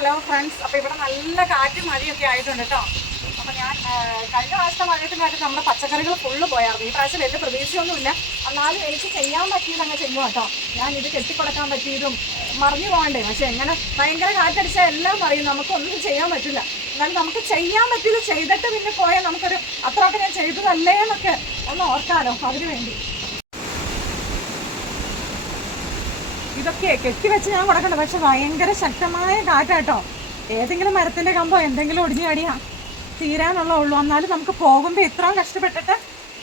Hello friends. അപ്പോൾ ഇവിടെ നല്ല കാറ്റും മഴയൊക്കെ ആയിട്ടുണ്ട് കേട്ടോ. അപ്പോൾ ഞാൻ കഴിഞ്ഞ പ്രാവശ്യത്തെ മഴയത്തിനായിട്ട് നമ്മുടെ പച്ചക്കറികൾ ഫുള്ള് പോയായിരുന്നു. ഈ പ്രാവശ്യം വലിയ പ്രതീക്ഷയൊന്നുമില്ല. എന്നാലും എനിക്ക് ചെയ്യാൻ പറ്റിയത് അങ്ങ് ചെയ്യുക കേട്ടോ. ഞാൻ ഇത് കെട്ടിക്കൊടുക്കാൻ പറ്റിയതും മറിഞ്ഞു പോകണ്ടേ. പക്ഷെ എങ്ങനെ ഭയങ്കര കാറ്റടിച്ചാൽ എല്ലാം പറയും, നമുക്കൊന്നും ചെയ്യാൻ പറ്റില്ല. എന്നാലും നമുക്ക് ചെയ്യാൻ പറ്റിയത് ചെയ്തിട്ട് പിന്നെ പോയാൽ നമുക്കൊരു അത്രയൊക്കെ ഞാൻ ചെയ്തതല്ലേ എന്നൊക്കെ ഒന്ന് ഓർക്കാലോ. അതിനു വേണ്ടി ഇതൊക്കെ കെട്ടിവെച്ച് ഞാൻ കൊടുക്കണ്ട. പക്ഷെ ഭയങ്കര ശക്തമായ കാറ്റാട്ടോ. ഏതെങ്കിലും മരത്തിന്റെ കമ്പോ എന്തെങ്കിലും ഒടിഞ്ഞു കടിയാ തീരാനുള്ള ഉള്ളൂ. എന്നാലും നമുക്ക് പോകുമ്പോൾ ഇത്രയും കഷ്ടപ്പെട്ടിട്ട്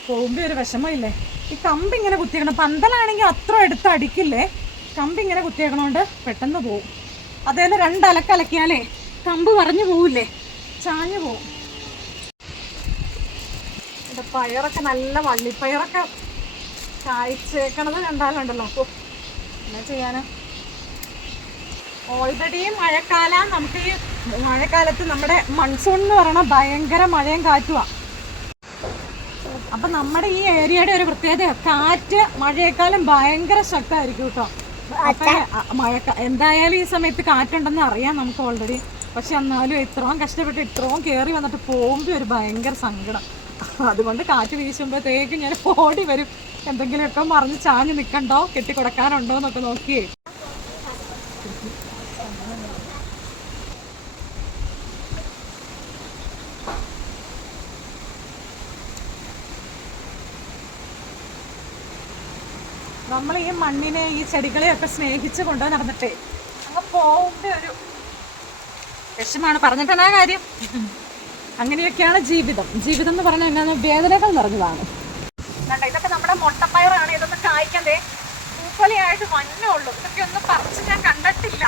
പോകുമ്പോൾ ഒരു വിഷമമില്ലേ. ഈ കമ്പ് ഇങ്ങനെ കുത്തിയേക്കണം. പന്തലാണെങ്കിൽ അത്ര എടുത്ത് അടിക്കില്ലേ. കമ്പ് ഇങ്ങനെ കുത്തിയേക്കണോണ്ട് പെട്ടെന്ന് പോവും. അതേപോലെ രണ്ടലക്കലക്കിയാലേ കമ്പ് പറഞ്ഞു പോവില്ലേ, ചാഞ്ഞു പോവും. ഇവിടെ പയറൊക്കെ നല്ല വള്ളിപ്പയറൊക്കെ കായ്ച്ചേക്കണത് കണ്ടാലുണ്ടല്ലോ. അപ്പോൾ എന്നാ ചെയ്യാനാ. ഓൾറെഡി മഴക്കാലം. നമുക്ക് ഈ മഴക്കാലത്ത് നമ്മുടെ മൺസൂൺ എന്ന് പറയണ ഭയങ്കര മഴയും കാറ്റുവാ. അപ്പം നമ്മുടെ ഈ ഏരിയയുടെ ഒരു പ്രത്യേകത, കാറ്റ് മഴയെക്കാലം ഭയങ്കര ശക്തമായിരിക്കും കേട്ടോ. എന്തായാലും ഈ സമയത്ത് കാറ്റുണ്ടെന്ന് അറിയാം നമുക്ക് ഓൾറെഡി. പക്ഷെ എന്നാലും ഇത്രയും കഷ്ടപ്പെട്ട് ഇത്രയും കയറി വന്നിട്ട് പോകുമ്പോൾ ഒരു ഭയങ്കര സങ്കടം. അതുകൊണ്ട് കാറ്റ് വീശുമ്പോഴത്തേക്കും ഞാൻ ഓടി വരും. എന്തെങ്കിലുമൊക്കെ മറിഞ്ഞ് ചാഞ്ഞ് നിൽക്കണ്ടോ, കെട്ടിക്കൊടുക്കാനുണ്ടോ എന്നൊക്കെ നോക്കിയേ. നമ്മൾ ഈ മണ്ണിനെ ഈ ചെടികളെയൊക്കെ സ്നേഹിച്ച് കൊണ്ടുപോയി നടന്നിട്ടേ അങ്ങ് പോകുമ്പോൾ ഒരു വിഷമാണ്. പറഞ്ഞിട്ടെന്നാ കാര്യം. അങ്ങനെയൊക്കെയാണ് ജീവിതം. ജീവിതം എന്ന് പറഞ്ഞാൽ എന്നാ വേദനകൾ നിറഞ്ഞതാണ്. ഇതൊക്കെ നമ്മുടെ മുട്ടപ്പയറാണ്. ഇതൊന്ന് കായ്ക്കണ്ടേ പൂപ്പലയായിട്ട് മഞ്ഞുള്ളൂ. ഇതൊക്കെ ഒന്നും പറിച്ച് ഞാൻ കണ്ടിട്ടില്ല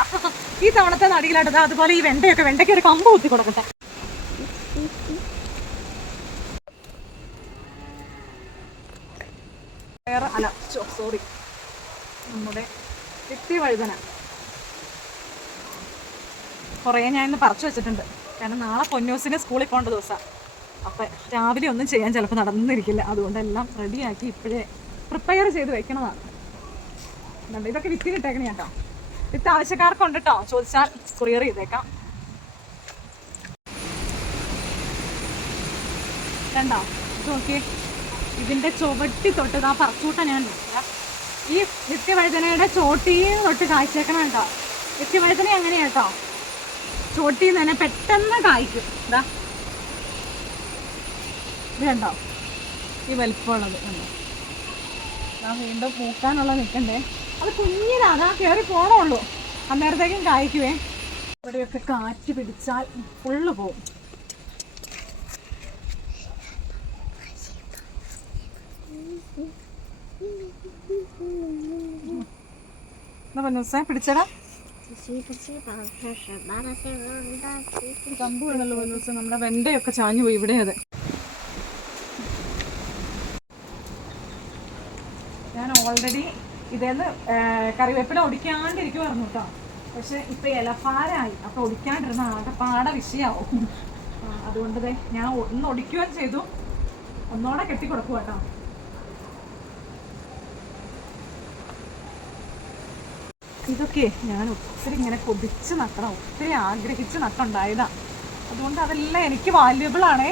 ഈ തവണത്തെ നടിയിലാട്ടത്. അതുപോലെ ഈ വെണ്ടയ്ക്ക് ഒരു കമ്പ് കുത്തി കൊടുക്കട്ടെ. സോറി, നമ്മുടെ വഴുതന കുറേ ഞാൻ ഇന്ന് പറിച്ചു വെച്ചിട്ടുണ്ട്. കാരണം നാളെ പൊന്നൂസിന് സ്കൂളിൽ പോകേണ്ട ദിവസമാണ്. അപ്പം രാവിലെ ഒന്നും ചെയ്യാൻ ചിലപ്പോൾ നടന്നിരിക്കില്ല. അതുകൊണ്ടെല്ലാം റെഡിയാക്കി ഇപ്പോഴേ പ്രിപ്പയർ ചെയ്ത് വെക്കണതാണ്. ഇതൊക്കെ വിത്തിന് ഇട്ടേക്കണേ കേട്ടോ. വിത്ത് ആവശ്യക്കാർക്കുണ്ട് കേട്ടോ. ചോദിച്ചാൽ കൊറിയർ ചെയ്തേക്കാം. കണ്ടോ നോക്കിയേ, ഇതിൻ്റെ ചുവട്ടി തൊട്ട് ആ പറച്ചൂട്ട ഞാൻ ഈ നിത്യവഴുതനയുടെ ചോട്ടിയും തൊട്ട് കായ്ച്ചേക്കണം കേട്ടോ. നിത്യവഴുതന അങ്ങനെയാ കേട്ടോ. ചോട്ടിയിൽ നിന്ന് തന്നെ പെട്ടെന്ന് കായ്ക്കും. ഇതാ ഇത് കണ്ടോ, ഈ വലിപ്പമുള്ളത് കണ്ടോ. ഞാൻ വീണ്ടും പൂക്കാനുള്ള നിൽക്കണ്ടേ. അത് കുഞ്ഞിനാ കയറി പോകണുള്ളൂ. അന്നേരത്തേക്കും കായ്ക്കുവേ. ഇവിടെയൊക്കെ കാറ്റ് പിടിച്ചാൽ ഫുള്ള് പോവും. പിടിച്ചടാ കമ്പ് വേണമല്ലോ പൊന്നൂസ്. നമ്മുടെ വെണ്ടയൊക്കെ ചാഞ്ഞു പോയി. ഇവിടെ അതെ ഞാൻ ഓൾറെഡി ഇതേന്ന് കറിവേപ്പില ഒടിക്കാണ്ടിരിക്കുമായിരുന്നു കേട്ടോ. പക്ഷെ ഇപ്പൊ ഇലഭാരമായി. അപ്പൊ ഒടിക്കാണ്ടിരുന്ന ആകെപ്പാട വിഷയാവും. അതുകൊണ്ട് ഞാൻ ഒന്ന് ഒടിക്കുകയും ചെയ്തു, ഒന്നോടെ കെട്ടിക്കൊടുക്കുക കേട്ടോ. ഇതൊക്കെ ഞാൻ ഒത്തിരി ഇങ്ങനെ കൊതിച്ച് നട്ടണം, ഒത്തിരി ആഗ്രഹിച്ച് നട്ടുണ്ടായതാ. അതുകൊണ്ട് അതെല്ലാം എനിക്ക് വാല്യുബിൾ ആണേ.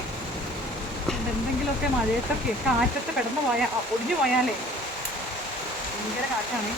എന്തെങ്കിലുമൊക്കെ മഴയത്തൊക്കെ കാറ്റത്ത് കിടന്നു പോയാൽ ഒടിഞ്ഞു പോയാലേ ഭയങ്കര കാറ്റാണേ.